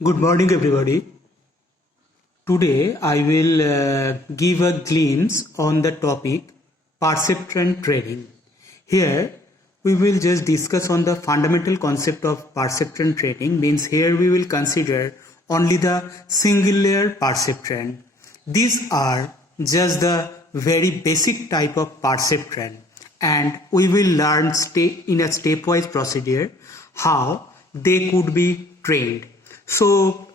Good morning, everybody. Today, I will give a glimpse on the topic perceptron trading. Here, we will just discuss on the fundamental concept of perceptron trading. Means here we will consider only the single layer perceptron. These are just the very basic type of perceptron, and we will learn in a stepwise procedure how they could be trained. So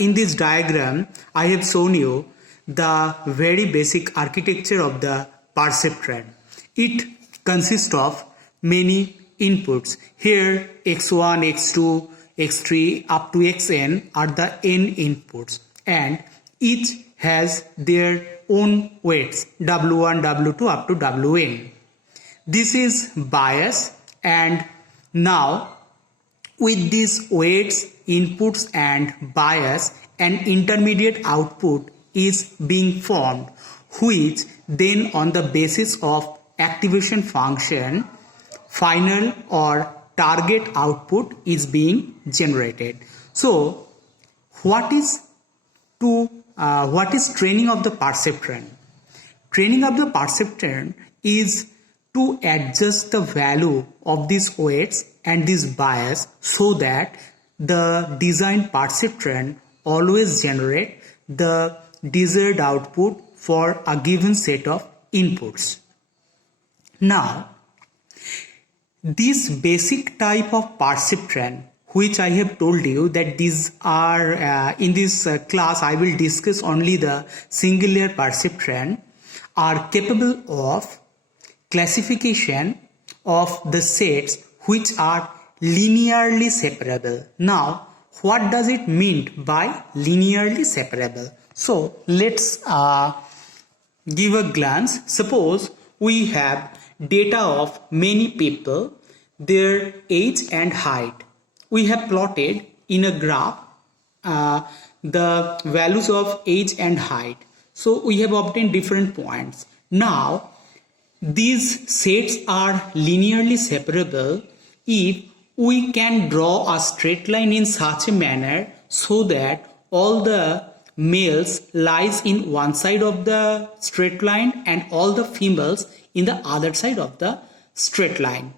in this diagram, I have shown you the very basic architecture of the perceptron. It consists of many inputs. Here x1, x2, x3 up to xn are the n inputs, and each has their own weights w1, w2 up to wn. This is bias, and now with these weights, inputs and bias, an intermediate output is being formed, which then on the basis of activation function, final or target output is being generated. So what is training of the perceptron? Training of the perceptron is to adjust the value of these weights and this bias so that the designed perceptron always generate the desired output for a given set of inputs. Now, this basic type of perceptron, which I have told you that these are in this class I will discuss only the single layer perceptron, are capable of classification of the sets which are linearly separable. Now, what does it mean by linearly separable? So, let's give a glance. Suppose we have data of many people, their age and height. We have plotted in a graph the values of age and height. So, we have obtained different points. Now, these sets are linearly separable if we can draw a straight line in such a manner so that all the males lies in one side of the straight line and all the females in the other side of the straight line.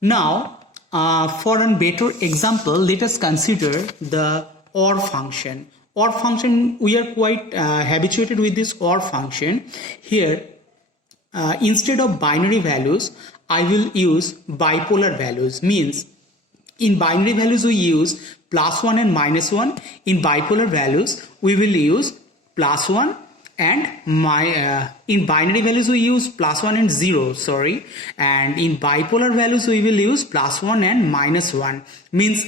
Now, for a better example, let us consider the OR function. OR function, we are quite habituated with this OR function. Here, instead of binary values, I will use bipolar values. Means in binary values we use +1 and -1. In bipolar values we will use +1 and in binary values we use +1 and 0. And in bipolar values we will use +1 and -1. Means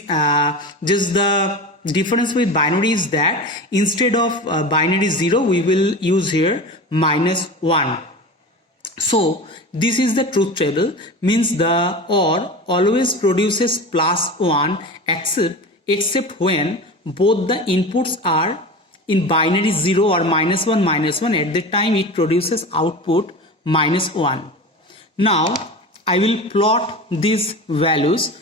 just the difference with binary is that instead of binary 0 we will use here -1. So this is the truth table, means the OR always produces +1 except when both the inputs are in binary 0 or -1 -1. At that time it produces output -1. Now I will plot these values.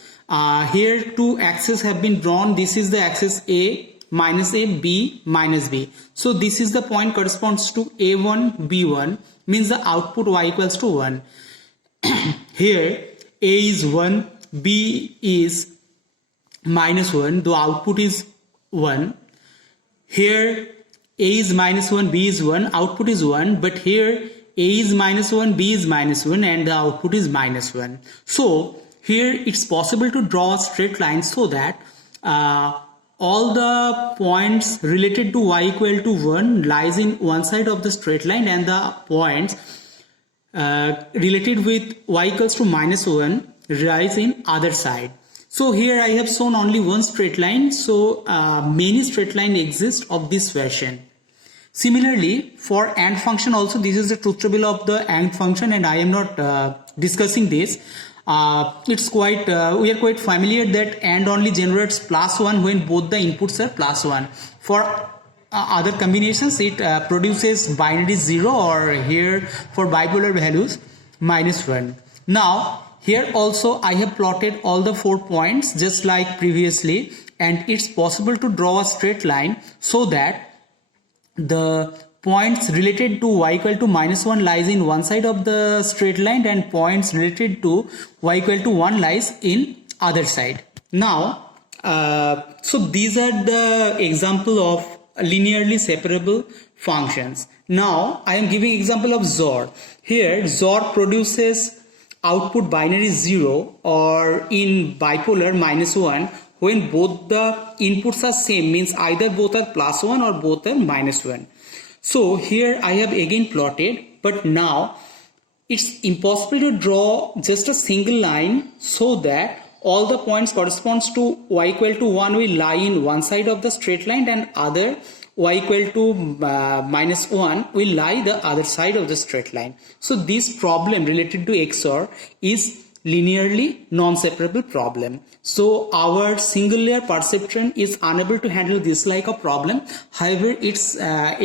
Here two axes have been drawn. This is the axis A, -A, B, -B. So this is the point corresponds to A1, B1. Means the output y equals to 1. Here A is 1, B is -1, the output is 1. Here A is -1, B is 1, output is 1, but here A is -1, B is -1 and the output is -1. So here it's possible to draw a straight line so that all the points related to y equal to 1 lies in one side of the straight line, and the points related with y equals to -1 rise in other side. So here I have shown only one straight line, so many straight lines exist of this version. Similarly, for AND function also, this is the truth table of the AND function, and I am not discussing this. It's quite we are quite familiar that AND only generates +1 when both the inputs are +1. For other combinations it produces binary 0, or here for bipolar values -1. Now here also I have plotted all the 4 points just like previously. and it's possible to draw a straight line so that the points related to y equal to -1 lies in one side of the straight line and points related to y equal to 1 lies in other side. Now, so these are the example of linearly separable functions. Now I am giving example of XOR. Here XOR produces output binary 0 or in bipolar -1 when both the inputs are same, means either both are +1 or both are -1. So here I have again plotted, but now it's impossible to draw just a single line so that all the points corresponds to y equal to 1 will lie in one side of the straight line and other y equal to -1 will lie the other side of the straight line. So this problem related to XOR is linearly non-separable problem. So our single layer perceptron is unable to handle this like a problem. However, it's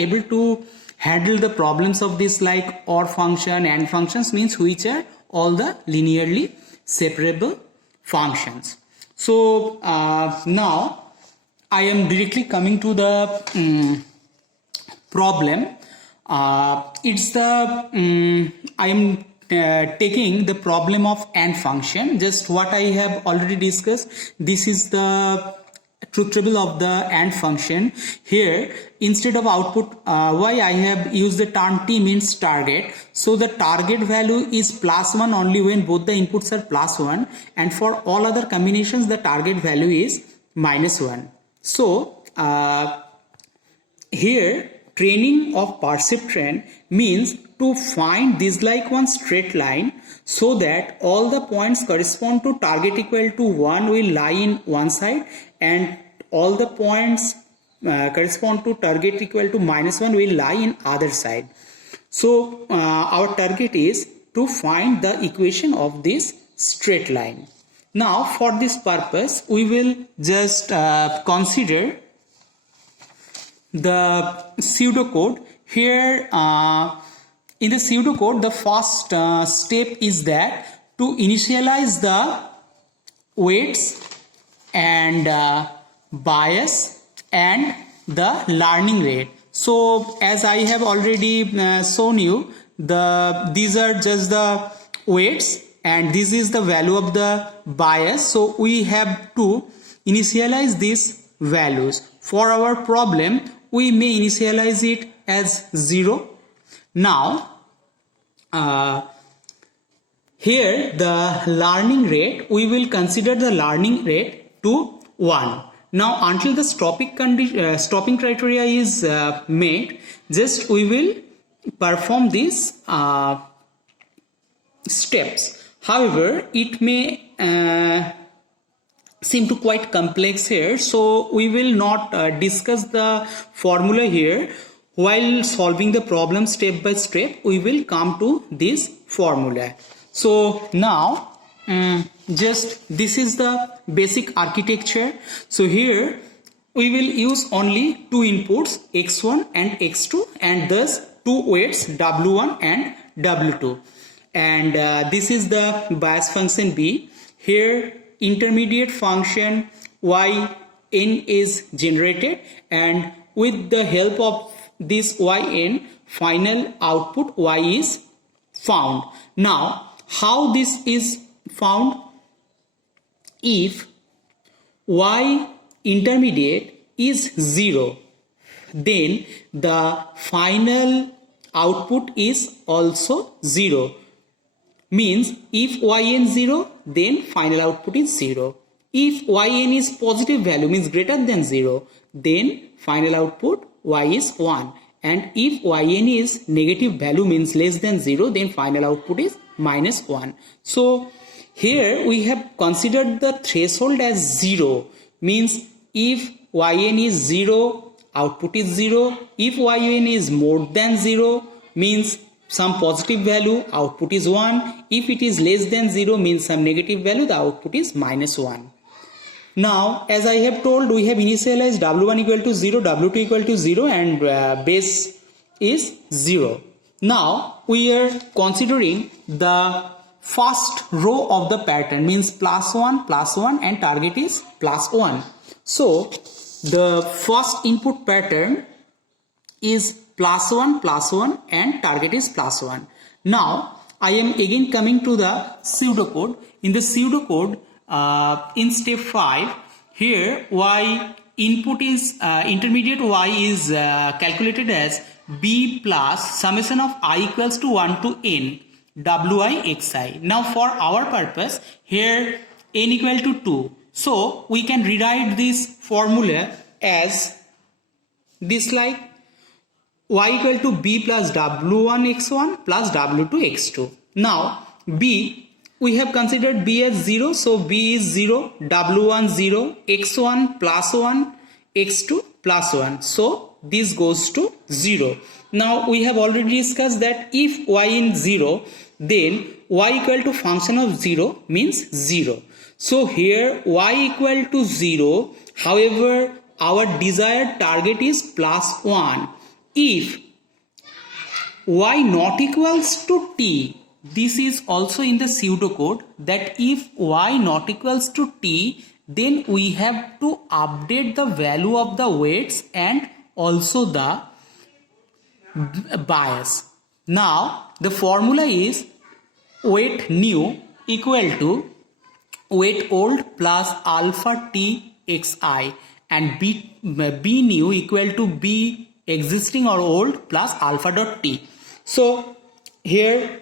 able to handle the problems of this like OR function and functions, means which are all the linearly separable functions. So now I am directly coming to the problem. It's the I am taking the problem of AND function, just what I have already discussed. This is the truth table of the AND function. Here instead of output y, I have used the term t, means target. So the target value is +1 only when both the inputs are +1, and for all other combinations the target value is -1. So here training of perceptron means to find this like one straight line so that all the points correspond to target equal to 1 will lie in one side and all the points correspond to target equal to -1 will lie in other side. So our target is to find the equation of this straight line. Now for this purpose we will just consider the pseudocode. Here in the pseudocode, the first step is that to initialize the weights and bias and the learning rate. So as I have already shown you, these are just the weights and this is the value of the bias. So we have to initialize these values. For our problem, we may initialize it as 0. Now here the learning rate, we will consider the learning rate to 1. Now until the stopping criteria is met, just we will perform these steps. However, it may seem to quite complex here, so we will not discuss the formula here. While solving the problem step by step, we will come to this formula. So now just this is the basic architecture. So here we will use only two inputs x1 and x2 and thus two weights w1 and w2, and this is the bias function b. Here intermediate function yn is generated, and with the help of this yn, final output y is found. Now how this is found? If y intermediate is 0, then the final output is also 0. Means if yn 0, then final output is 0. If yn is positive value, means greater than 0, then final output y is 1. And if yn is negative value, means less than 0, then final output is -1. So here we have considered the threshold as 0. Means if yn is 0, output is 0. If yn is more than 0, means some positive value, output is 1. If it is less than 0, means some negative value, the output is -1. Now as I have told, we have initialized w1 equal to 0, w2 equal to 0 and base is 0. Now we are considering the first row of the pattern, means +1 +1 and target is +1. So the first input pattern is +1 and target is +1. Now I am again coming to the pseudocode. In the pseudocode, in step 5, here y input is intermediate y is calculated as b plus summation of I equals to 1 to n wi xi. Now for our purpose, here n equal to 2. So we can rewrite this formula as this, like y equal to b plus w1 x1 plus w2 x2. Now b, we have considered b as 0, so b is 0, w1 0, x1 plus 1, x2 plus 1. So this goes to 0. Now we have already discussed that if y in 0, then y equal to function of 0 means 0. So here y equal to 0, however our desired target is +1. If y not equals to t, this is also in the pseudocode, that if y not equals to t, then we have to update the value of the weights and also the bias. Now the formula is weight new equal to weight old plus alpha t xi, and b new equal to b existing or old plus alpha dot t. So here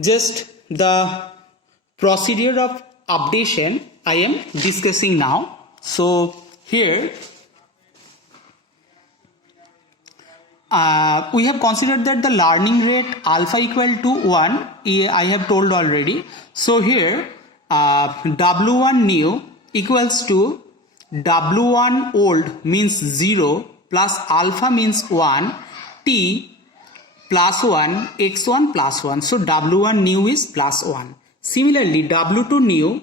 just the procedure of updation I am discussing now. So here we have considered that the learning rate alpha equal to 1, I have told already. So here w1 new equals to w1 old means 0 plus alpha means 1, t plus 1, x1 plus 1. So w1 new is plus 1. Similarly, w2 new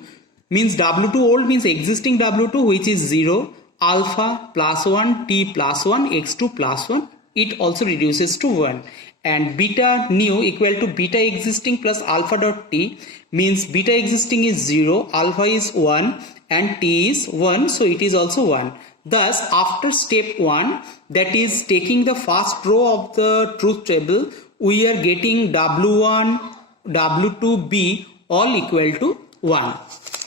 means w2 old means existing w2, which is 0, alpha plus 1, t plus 1, x2 plus 1. It also reduces to 1. And beta new equal to beta existing plus alpha dot t means beta existing is 0, alpha is 1 and t is 1, so it is also 1. Thus after step 1, that is taking the first row of the truth table, we are getting w1, w2, b all equal to 1.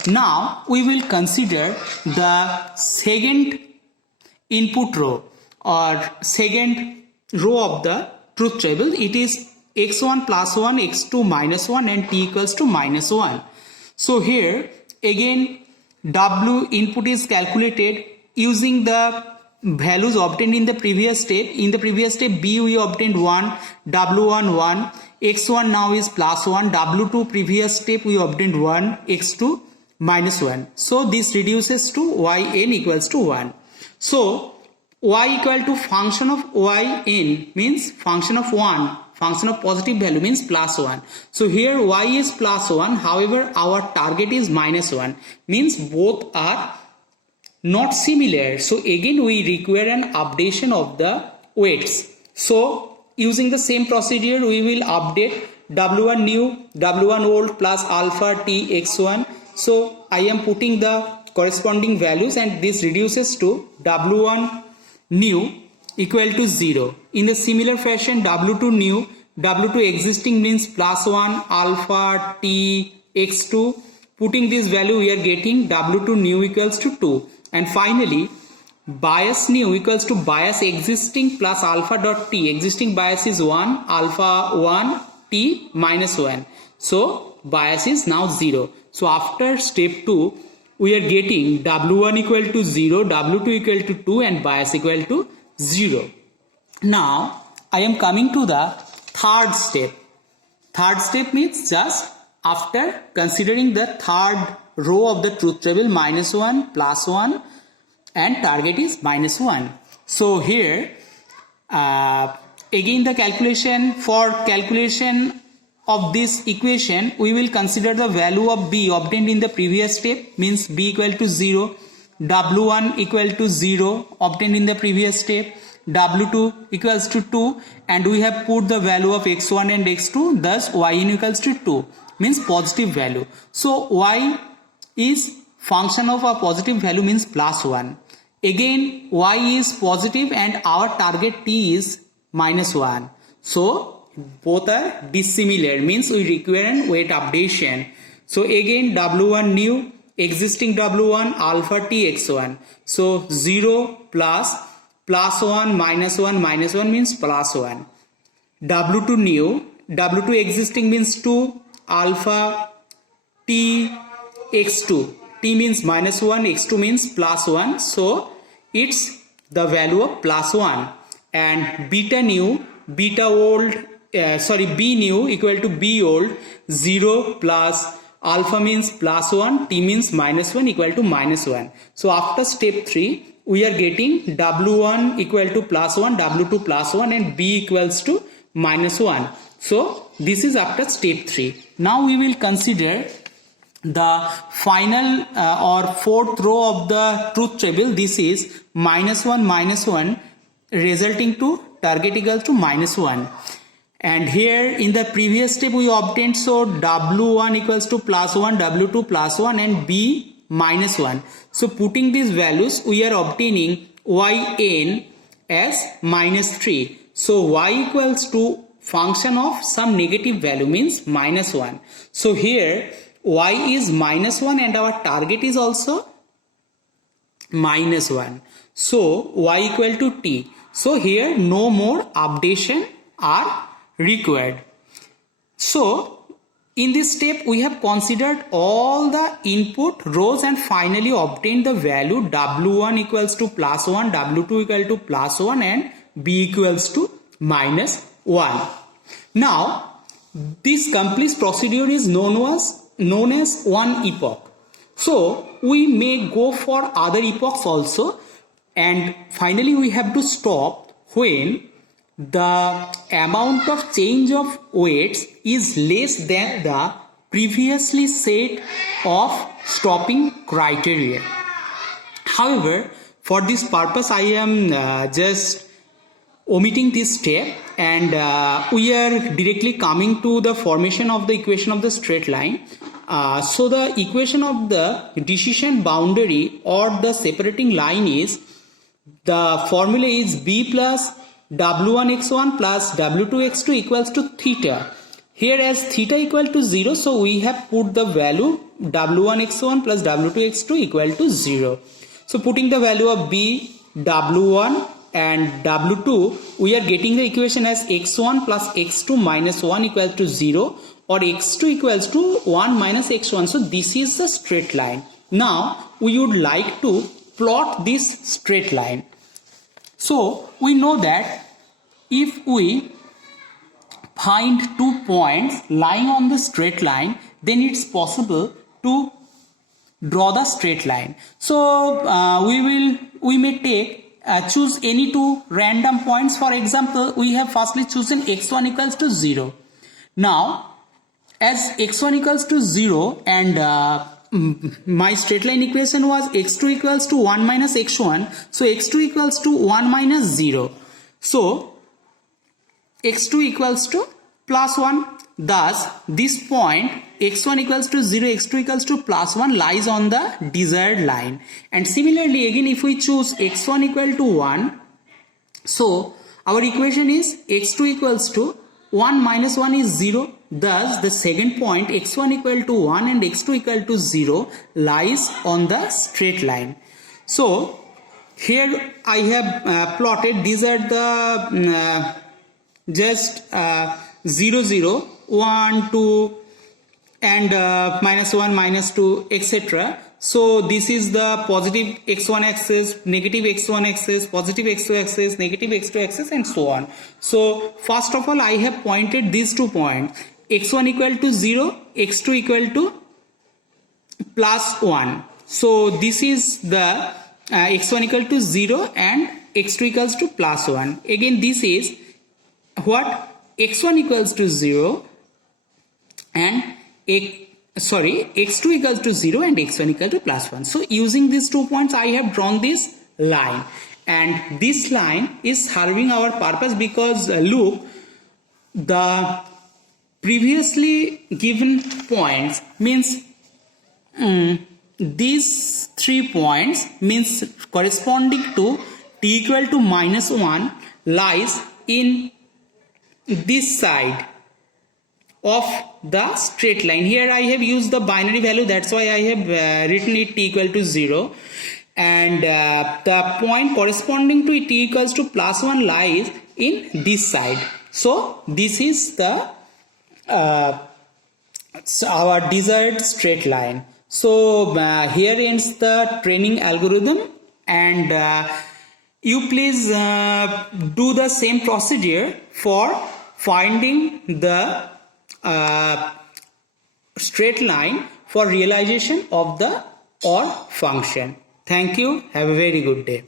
Now we will consider the second input row or second row of the truth table. It is x1 plus 1, x2 minus 1 and t equals to minus 1. So here again w input is calculated using the values obtained in the previous step. In the previous step b we obtained 1, w1 1, x1 now is plus 1, w2 previous step we obtained 1, x2 minus 1. So this reduces to yn equals to 1. So y equal to function of yn means function of 1, function of positive value means plus 1. So here y is plus 1, however our target is minus 1, means both are not similar. So again we require an updation of the weights. So using the same procedure we will update w1 new, w1 old plus alpha t x1. So I am putting the corresponding values and this reduces to w1 new equal to 0. In a similar fashion w2 new, w2 existing means plus 1, alpha t x2. Putting this value we are getting w2 new equals to 2. And finally bias new equals to bias existing plus alpha dot t. Existing bias is 1, alpha 1, t minus 1. So bias is now 0. So after step 2 we are getting w1 equal to 0, w2 equal to 2 and bias equal to 0. Now I am coming to the third step. Third step means just after considering the third row of the truth table minus 1, plus 1 and target is minus 1. So here again the calculation, for calculation of this equation we will consider the value of b obtained in the previous step, means b equal to 0, w1 equal to 0 obtained in the previous step, w2 equals to 2 and we have put the value of x1 and x2, thus yn equals to 2 means positive value. So y is function of a positive value means plus 1. Again y is positive and our target t is minus 1. So both are dissimilar, means we require weight updation. So again w1 new, existing w1 alpha t x1. So 0 plus 1 minus 1 minus 1 means plus 1. W2 new, W2 existing means 2, alpha t x2. T means minus 1, x2 means plus 1. So it's the value of plus 1. And beta new, beta old, B new equal to B old, 0 plus alpha means plus 1, t means minus 1 equal to minus 1. So after step 3, we are getting W1 equal to plus 1, W2 plus 1 and B equals to minus 1. So this is after step 3. Now we will consider the final or fourth row of the truth table. This is minus 1 resulting to target equals to minus 1. And here in the previous step we obtained, so W1 equals to plus 1, W2 plus 1 and B minus 1. So putting these values we are obtaining yn as minus 3. So y equals to function of some negative value means minus 1. So here y is minus 1 and our target is also minus 1. So y equal to t. So here no more updation are required. So in this step we have considered all the input rows and finally obtained the value w1 equals to plus 1, w2 equal to plus 1 and b equals to minus 1. Now this complete procedure is known as one epoch. So we may go for other epochs also, and finally we have to stop when the amount of change of weights is less than the previously set of stopping criteria. However, for this purpose I am just omitting this step, and we are directly coming to the formation of the equation of the straight line. So the equation of the decision boundary or the separating line is, the formula is b plus w1 x1 plus w2 x2 equals to theta. Here as theta equal to 0, so we have put the value w1 x1 plus w2 x2 equal to 0. So putting the value of b, w1 and w2, we are getting the equation as x1 plus x2 minus 1 equals to 0 or x2 equals to 1 minus x1. So this is the straight line. Now we would like to plot this straight line. So we know that if we find 2 points lying on the straight line, then it's possible to draw the straight line. So we may take choose any 2 random points. For example, we have firstly chosen x1 equals to 0. Now as x1 equals to 0 and my straight line equation was x2 equals to 1 minus x1, so x2 equals to 1 minus 0. So x2 equals to plus 1. Thus this point x1 equals to 0, x2 equals to plus 1 lies on the desired line. And similarly again, if we choose x1 equal to 1, so our equation is x2 equals to 1 minus 1 is 0. Thus the second point x1 equal to 1 and x2 equal to 0 lies on the straight line. So here I have plotted, these are the just 0 0 1 2 and minus 1 minus 2 etc. So this is the positive x1 axis, negative x1 axis, positive x2 axis, negative x2 axis and so on. So first of all I have pointed these 2 points, x1 equal to 0, x2 equal to plus 1. So this is the x1 equal to 0 and x2 equals to plus 1. Again this is what, x1 equals to 0 and x2 equals to 0 and x1 equal to plus 1. So using these 2 points I have drawn this line, and this line is serving our purpose because look, the previously given points means these 3 points means corresponding to t equal to -1 lies in this side of the straight line. Here I have used the binary value, that's why I have written it t equal to 0, and the point corresponding to t equals to +1 lies in this side. So this is the our desired straight line. So here ends the training algorithm, and you please do the same procedure for finding the straight line for realization of the OR function. Thank you. Have a very good day.